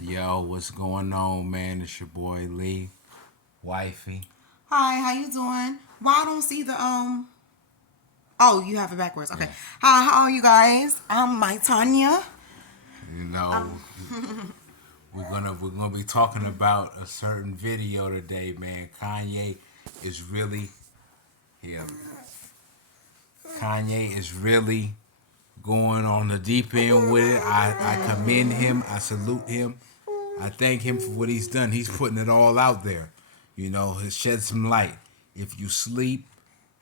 Yo, what's going on, man? It's your boy Lee, wifey. Hi, how you doing? Well, I don't see the Oh, you have it backwards. Okay. Yeah, Hi, how are you guys? I'm my Tanya. you know, Um, we're gonna be talking about a certain video today, man. Kanye is really yeah. Kanye is really going on the deep end with it. I commend him. I salute him. I thank him for what he's done. He's putting it all out there. You know, he shed some light. If you sleep,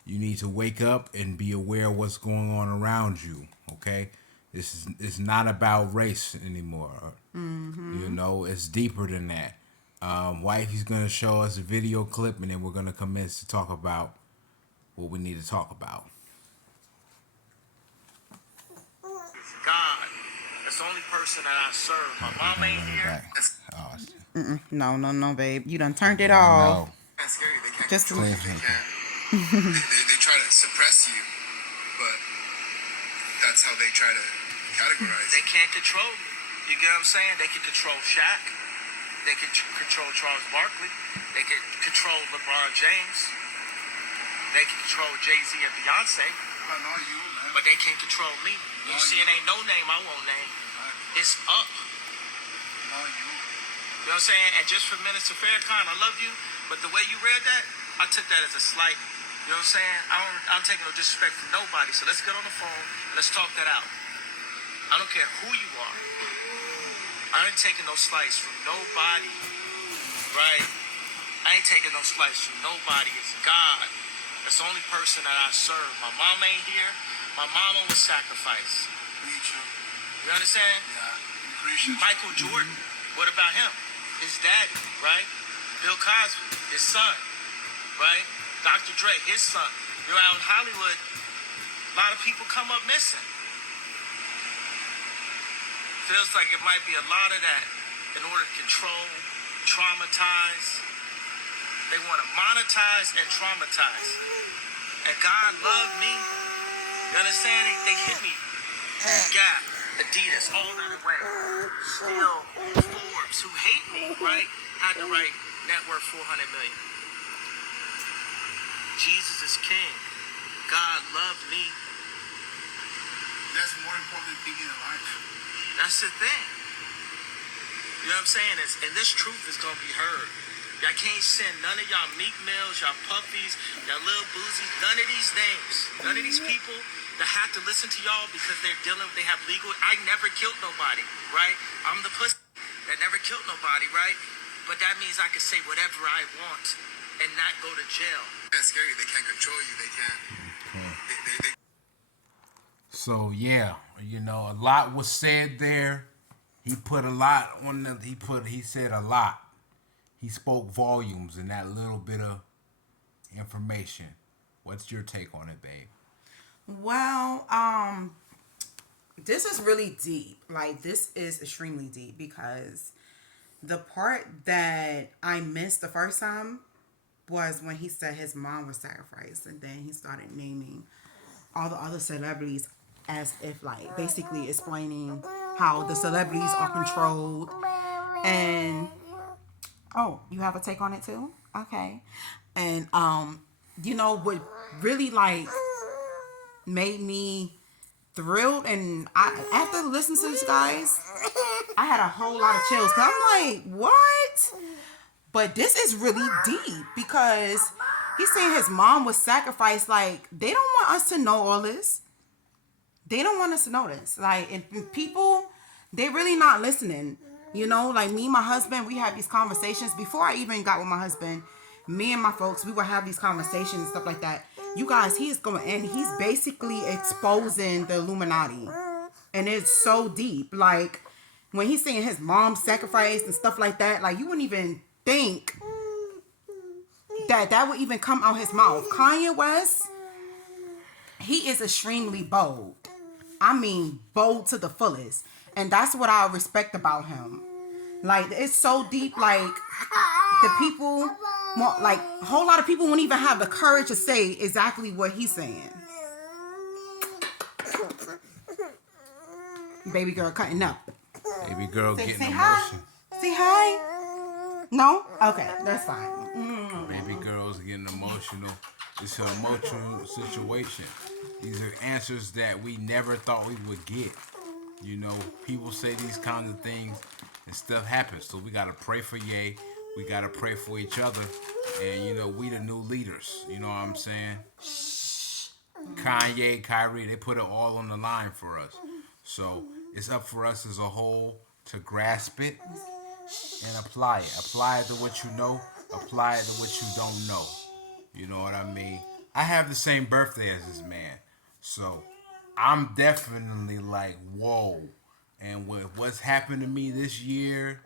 you need to wake up and be aware of what's going on around you. Okay, this is it's not about race anymore. You know, it's deeper than that. Wifey's gonna show us a video clip, and then we're gonna commence to talk about what we need to talk about. God. That's the only person that I serve. My mom ain't here. Back. Oh, shit. no, no, no, babe. You done turned it I off. know. That's scary. They can't Just control to, you. They can't. They try to suppress you, but that's how they try to categorize. They can't control me. You get what I'm saying? They can control Shaq. They can control Charles Barkley. They can control LeBron James. They can control Jay-Z and Beyonce. But not you, man. But they can't control me. You see, it ain't no name I won't name. It's up. Not you. You know what I'm saying? And just for Minister Farrakhan, I love you, but the way you read that, I took that as a slight. You know what I'm saying? I'm taking no disrespect from nobody. So let's get on the phone and let's talk that out. I don't care who you are. I ain't taking no slice from nobody, right? I ain't taking no slice from nobody. It's God. That's the only person that I serve. My mom ain't here. My mama was sacrificed. Me too. You understand? Yeah. Appreciate Michael Jordan. What about him? His daddy, right? Bill Cosby, his son, right? Dr. Dre, his son. You're out in Hollywood, a lot of people come up missing. Feels like it might be a lot of that in order to control, traumatize. They want to monetize and traumatize. And God loved me. You understand? They hit me. Gap, Adidas, all that way. Still, Forbes, who hate me, right? Had to write net worth 400 million. Jesus is king. God loved me. That's more important than being alive. That's the thing. You know what I'm saying? And this truth is going to be heard. Y'all can't send none of y'all Meek Mills, y'all Puppies, y'all Lil Boozies, none of these names, none of these people that have to listen to y'all because they have legal. I never killed nobody, right? I'm the pussy that never killed nobody, right? But that means I can say whatever I want and not go to jail. That's scary. They can't control you. They can't. So yeah, you know, a lot was said there. He put a lot on the. He said a lot. He spoke volumes in that little bit of information. What's your take on it, babe? well, this is really deep. Like, this is extremely deep because the part that I missed the first time was when he said his mom was sacrificed, and then he started naming all the other celebrities as if, like, basically explaining how the celebrities are controlled. And oh, you have a take on it too? Okay. And what really, like, made me thrilled, and I, after listening to this, guys, I had a whole lot of chills because I'm like, what? But this is really deep because he's saying his mom was sacrificed. Like, they don't want us to know all this. They don't want us to know this. Like, and people, they really not listening. Like me and my husband, we have these conversations. Before I even got with my husband, me and my folks, we would have these conversations and stuff like that. You guys, he's basically exposing the Illuminati. And it's so deep. Like, when he's saying his mom sacrificed and stuff like that, like, you wouldn't even think that would even come out his mouth. Kanye West, he is extremely bold. I mean, bold to the fullest. And that's what I respect about him. Like, it's so deep. Like, the people, like, a whole lot of people won't even have the courage to say exactly what he's saying. Baby girl cutting up. Baby girl Say getting hi. emotional. Say hi. No? Okay, that's fine. Baby girl's getting emotional. It's an emotional situation. These are answers that we never thought we would get. You know, people say these kinds of things and stuff happens. So we gotta pray for Ye. We gotta pray for each other. And you know, we the new leaders. You know what I'm saying? Kanye, Kyrie, they put it all on the line for us. So it's up for us as a whole to grasp it and apply it. Apply it to what you know. Apply it to what you don't know. You know what I mean? I have the same birthday as this man. So I'm definitely like, whoa. And with what's happened to me this year,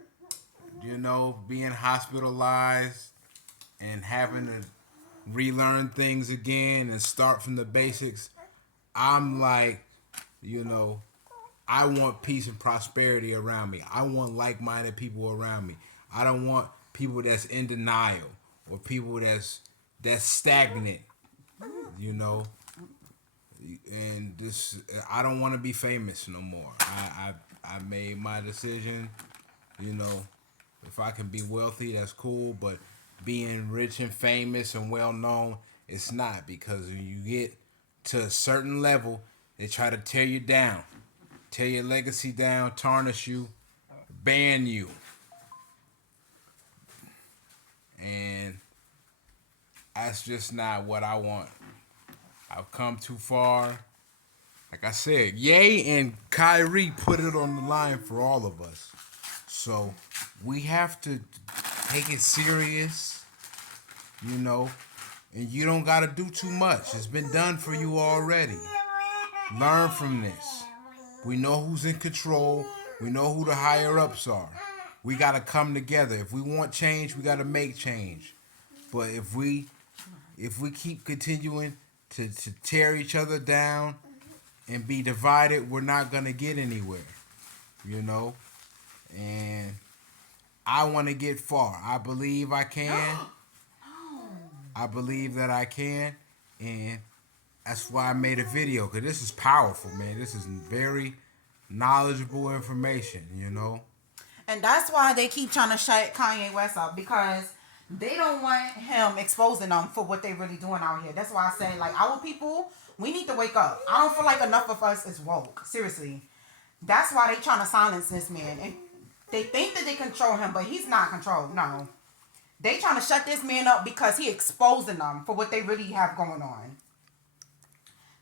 you know, being hospitalized and having to relearn things again and start from the basics, I'm like, you know, I want peace and prosperity around me. I want like-minded people around me. I don't want people that's in denial or people that's stagnant, you know. And this, I don't want to be famous no more. I made my decision. You know, if I can be wealthy, that's cool. But being rich and famous and well known, it's not, because when you get to a certain level, they try to tear you down, tear your legacy down, tarnish you, ban you, and that's just not what I want. I've come too far. Like I said, Ye and Kyrie put it on the line for all of us. So we have to take it serious, you know, and you don't got to do too much. It's been done for you already. Learn from this. We know who's in control. We know who the higher ups are. We got to come together. If we want change, we got to make change. But if we keep continuing to tear each other down and be divided, we're not going to get anywhere, you know? And I want to get far. I believe I can. I believe that I can. And that's why I made a video, because this is powerful, man. This is very knowledgeable information, you know? And that's why they keep trying to shut Kanye West up, because they don't want him exposing them for what they really doing out here. That's why I say, like, our people, we need to wake up. I don't feel like enough of us is woke. Seriously. That's why they trying to silence this man. And they think that they control him, but he's not controlled. No. They trying to shut this man up because he exposing them for what they really have going on.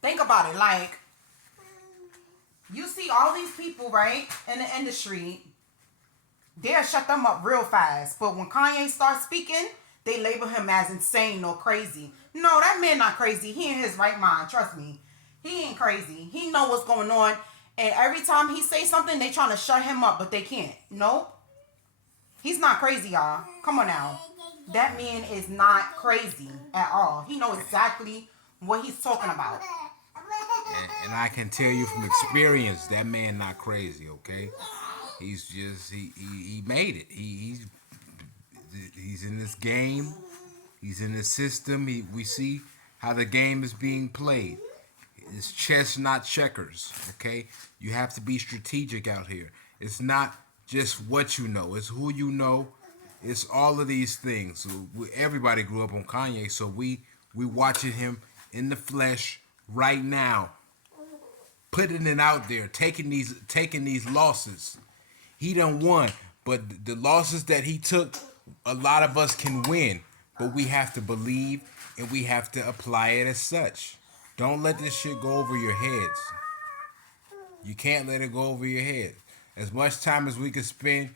Think about it. Like, you see all these people, right, in the industry, they'll shut them up real fast. But when Kanye starts speaking, they label him as insane or crazy. No, that man not crazy. He in his right mind. Trust me. He ain't crazy. He know what's going on. And every time he say something, they trying to shut him up, but they can't. Nope. He's not crazy, y'all. Come on now. That man is not crazy at all. He know exactly what he's talking about. And I can tell you from experience, that man not crazy, okay? He's just, he made it. He's in this game. He's in this system. We see how the game is being played. It's chess, not checkers, okay? You have to be strategic out here. It's not just what you know. It's who you know. It's all of these things. So everybody grew up on Kanye, so we watching him in the flesh right now, putting it out there, taking these losses. He done won, but the losses that he took, a lot of us can win, but we have to believe and we have to apply it as such. Don't let this shit go over your heads. You can't let it go over your head. As much time as we can spend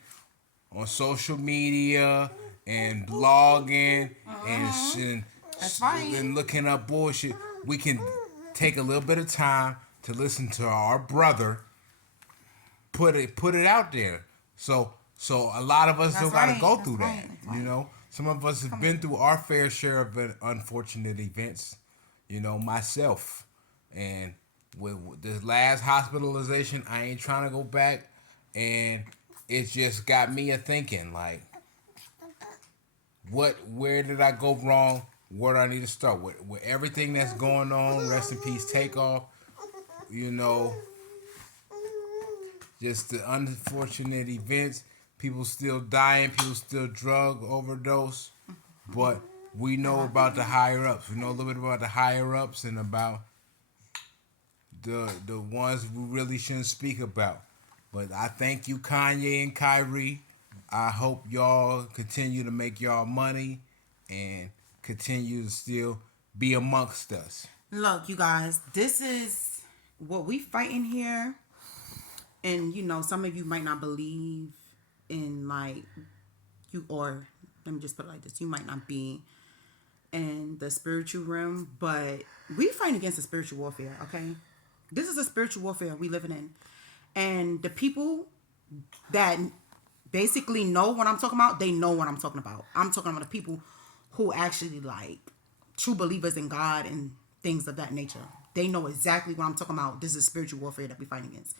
on social media and blogging and looking up bullshit, we can take a little bit of time to listen to our brother put it out there. So a lot of us still got to go through that. You know, some of us have been through our fair share of unfortunate events. You know, myself, and with this last hospitalization, I ain't trying to go back, and it just got me a thinking, like, where did I go wrong? Where do I need to start? With everything that's going on, rest in peace, Takeoff. You know, just the unfortunate events. People still dying. People still drug overdose. But we know about the higher ups. We know a little bit about the higher ups and about the ones we really shouldn't speak about. But I thank you, Kanye and Kyrie. I hope y'all continue to make y'all money and continue to still be amongst us. Look, you guys, this is what we fighting here. And, you know, some of you might not believe in, like, you, or let me just put it like this. You might not be in the spiritual realm, but we fighting against a spiritual warfare, okay? This is a spiritual warfare we living in. And the people that basically know what I'm talking about, they know what I'm talking about. I'm talking about the people who actually, like, true believers in God and things of that nature. They know exactly what I'm talking about. This is spiritual warfare that we fighting against.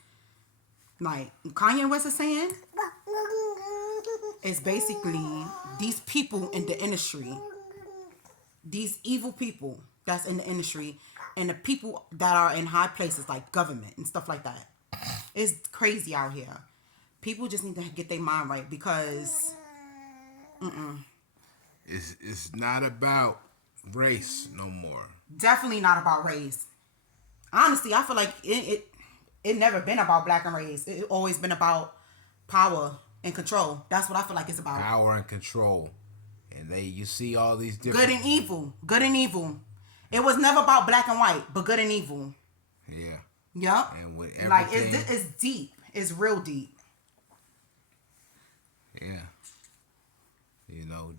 Like Kanye West is saying, it's basically these people in the industry, these evil people that's in the industry, and the people that are in high places like government and stuff like that. It's crazy out here. People just need to get their mind right because It's not about race no more. definitely not about race. Honestly, I feel like it never been about black and race. It always been about power and control. That's what I feel like it's about. Power and control. And you see all these different... Good and evil. Good and evil. It was never about black and white, but good and evil. Yeah. Yup. And with everything... Like, it's deep. It's real deep. Yeah. You know,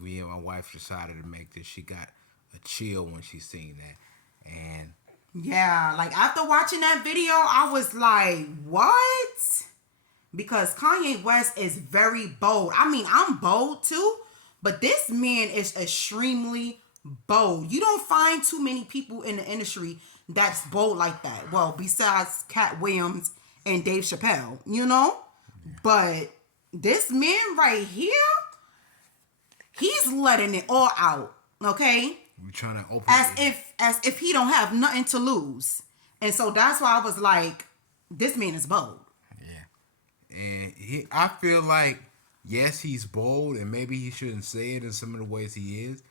me and my wife decided to make this. She got a chill when she seen that. And... Yeah, like, after watching that video, I was like, what? Because Kanye West is very bold. I mean, I'm bold too, but this man is extremely bold. You don't find too many people in the industry that's bold like that. Well, besides Cat Williams and Dave Chappelle, you know? But this man right here, he's letting it all out, okay? We're trying to open as if he don't have nothing to lose. And so that's why I was like, this man is bold. Yeah. And I feel like, yes, he's bold and maybe he shouldn't say it in some of the ways he is,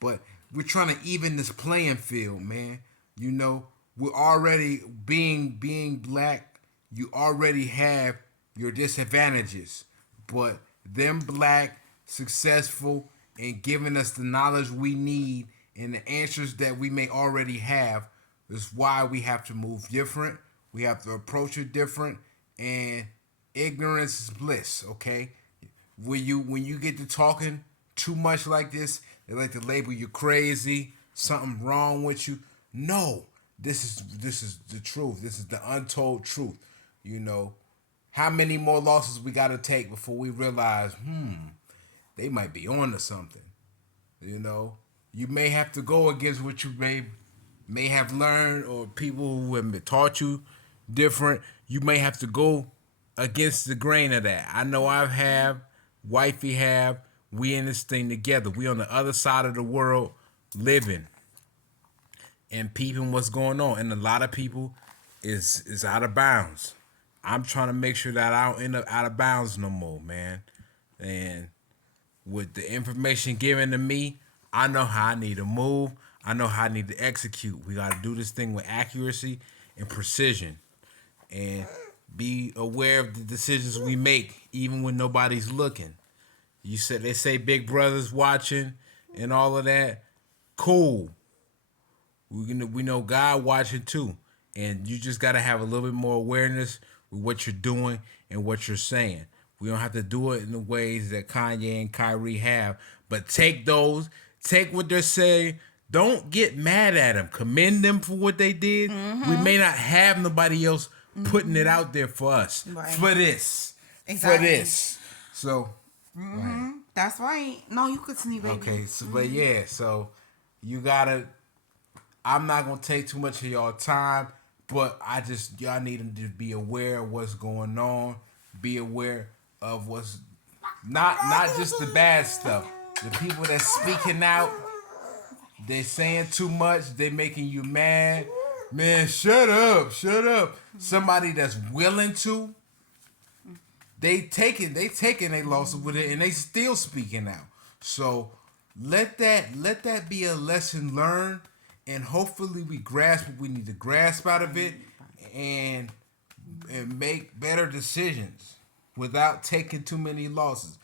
but we're trying to even this playing field, man. You know, we're already being black, you already have your disadvantages, but them black, successful, and giving us the knowledge we need and the answers that we may already have is why we have to move different. We have to approach it different, and ignorance is bliss. Okay, when you get to talking too much like this, they like to label you crazy, something wrong with you. No, this is the truth. This is the untold truth. You know, how many more losses we got to take before we realize, they might be on to something. You know, you may have to go against what you may have learned, or people who have been taught you different. You may have to go against the grain of that. I know I have, wifey have. We in this thing together. We on the other side of the world living and peeping what's going on. And a lot of people is out of bounds. I'm trying to make sure that I don't end up out of bounds no more, man. And with the information given to me, I know how I need to move. I know how I need to execute. We got to do this thing with accuracy and precision. And be aware of the decisions we make, even when nobody's looking. They say Big Brother's watching and all of that. Cool. We know God watching too. And you just got to have a little bit more awareness with what you're doing and what you're saying. We don't have to do it in the ways that Kanye and Kyrie have. But take what they're saying. Don't get mad at them. Commend them for what they did. Mm-hmm. We may not have nobody else putting it out there for us. Right. For this. Exactly. For this. So. Right. That's right. No, you continue, baby. Okay, so but yeah, so you gotta. I'm not gonna take too much of y'all time, but y'all need to be aware of what's going on. Be aware of what's not just the bad stuff. The people that's speaking out, they saying too much. They making you mad. Man, shut up, shut up. Somebody that's willing to, they taking their losses with it, and they still speaking out. So let that be a lesson learned, and hopefully we grasp what we need to grasp out of it, and make better decisions without taking too many losses.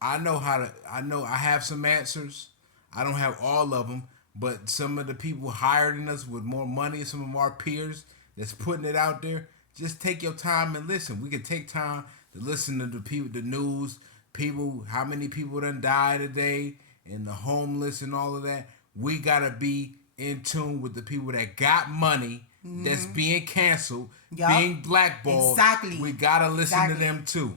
I know how to. I know I have some answers. I don't have all of them, but some of the people higher than us with more money, some of our peers that's putting it out there, just take your time and listen. We can take time to listen to the people, the news, people, how many people done died today, and the homeless and all of that. We gotta be in tune with the people that got money, that's being canceled, being blackballed. Exactly. We gotta listen to them too.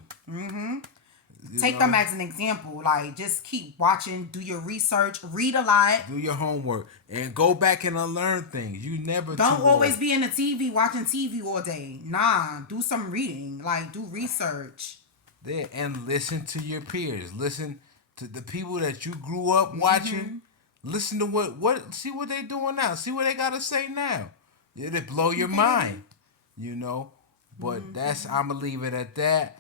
Take them as an example. Like, just keep watching, do your research, read a lot. Do your homework and go back and unlearn things. You never don't too always old. be in the TV watching TV all day. Nah, do some reading. Like, do research. There and listen to your peers. Listen to the people that you grew up watching. Listen to what see what they doing now. See what they gotta say now. It'll blow your mind. You know. But that's I'ma leave it at that.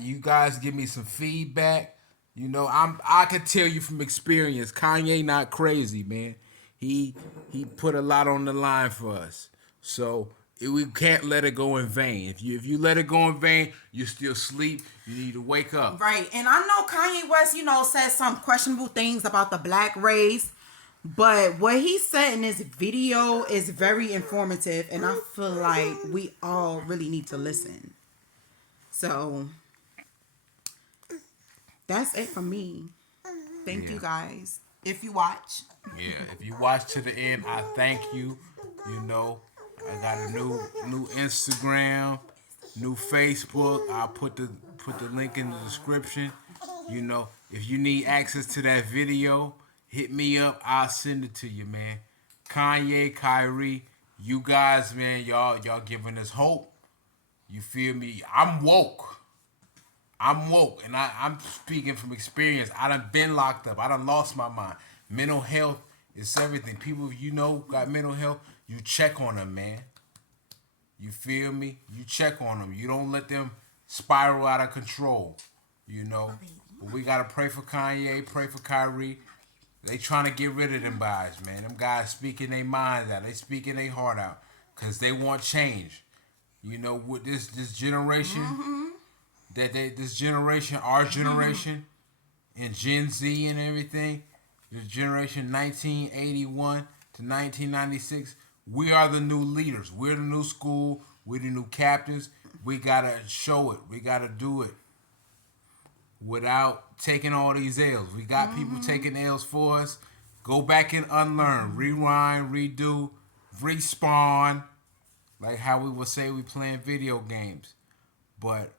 You guys give me some feedback. You know, I can tell you from experience, Kanye not crazy, man. He put a lot on the line for us. So we can't let it go in vain. If you let it go in vain, you still sleep. You need to wake up. Right. And I know Kanye West, said some questionable things about the black race. But what he said in this video is very informative. And I feel like we all really need to listen. So that's it for me. Thank you guys. If you watch. Yeah, if you watch to the end, I thank you. You know, I got a new Instagram, new Facebook. I'll put the link in the description. You know, if you need access to that video, hit me up. I'll send it to you, man. Kanye, Kyrie, you guys, man, y'all giving us hope. You feel me? I'm woke, and I'm speaking from experience. I done been locked up. I done lost my mind. Mental health is everything. People got mental health, you check on them, man. You feel me? You check on them. You don't let them spiral out of control, you know. But we got to pray for Kanye, pray for Kyrie. They trying to get rid of them guys, man. Them guys speaking their minds out. They speaking their heart out because they want change. You know, with this generation, our generation, and Gen Z and everything, this generation 1981 to 1996, we are the new leaders. We're the new school. We're the new captains. We gotta show it. We gotta do it without taking all these L's. We got people taking L's for us. Go back and unlearn, rewind, redo, respawn. Like how we would say we playing video games. But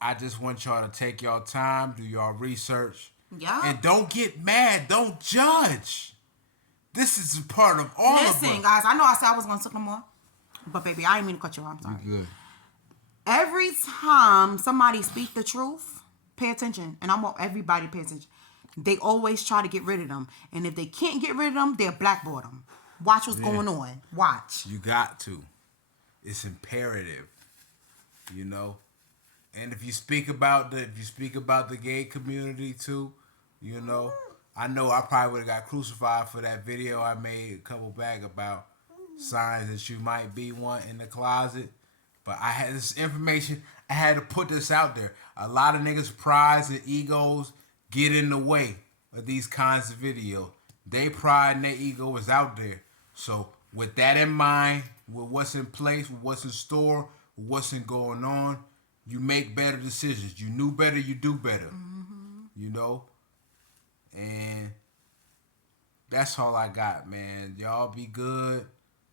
I just want y'all to take y'all time, do y'all research. Yeah. And don't get mad. Don't judge. This is a part of all of us. Listen, guys, I know I said I was going to take more. But, baby, I didn't mean to cut you off. I'm sorry. You good. Every time somebody speak the truth, pay attention. And I want everybody to pay attention. They always try to get rid of them. And if they can't get rid of them, they'll blackball them. Watch what's going on. Watch. You got to. It's imperative. You know? And if you speak about the gay community too, you know, I know I probably would have got crucified for that video I made a couple back about signs that you might be one in the closet. But I had this information, I had to put this out there. A lot of niggas' prides and egos get in the way of these kinds of videos. Their pride and their ego is out there. So with that in mind, with what's in place, with what's in store, with what's going on, you make better decisions. You knew better, you do better. You know? And that's all I got, man. Y'all be good.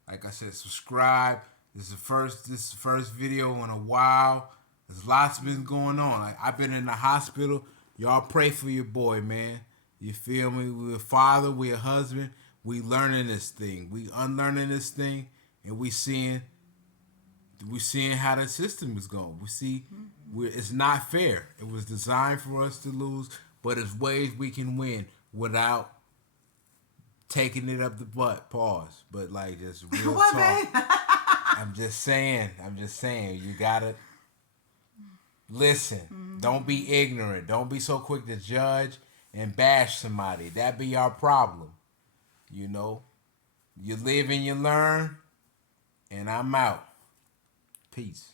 Like I said, subscribe. This is the first video in a while. There's lots been going on. Like, I've been in the hospital. Y'all pray for your boy, man. You feel me? We're a father, we're a husband. We learning this thing. We unlearning this thing, and we seeing how the system is going. We see it's not fair. It was designed for us to lose, but there's ways we can win without taking it up the butt. Pause. But like just real What, talk. babe? I'm just saying. You gotta listen. Don't be ignorant. Don't be so quick to judge and bash somebody. That be our problem. You know. You live and you learn. And I'm out. Peace.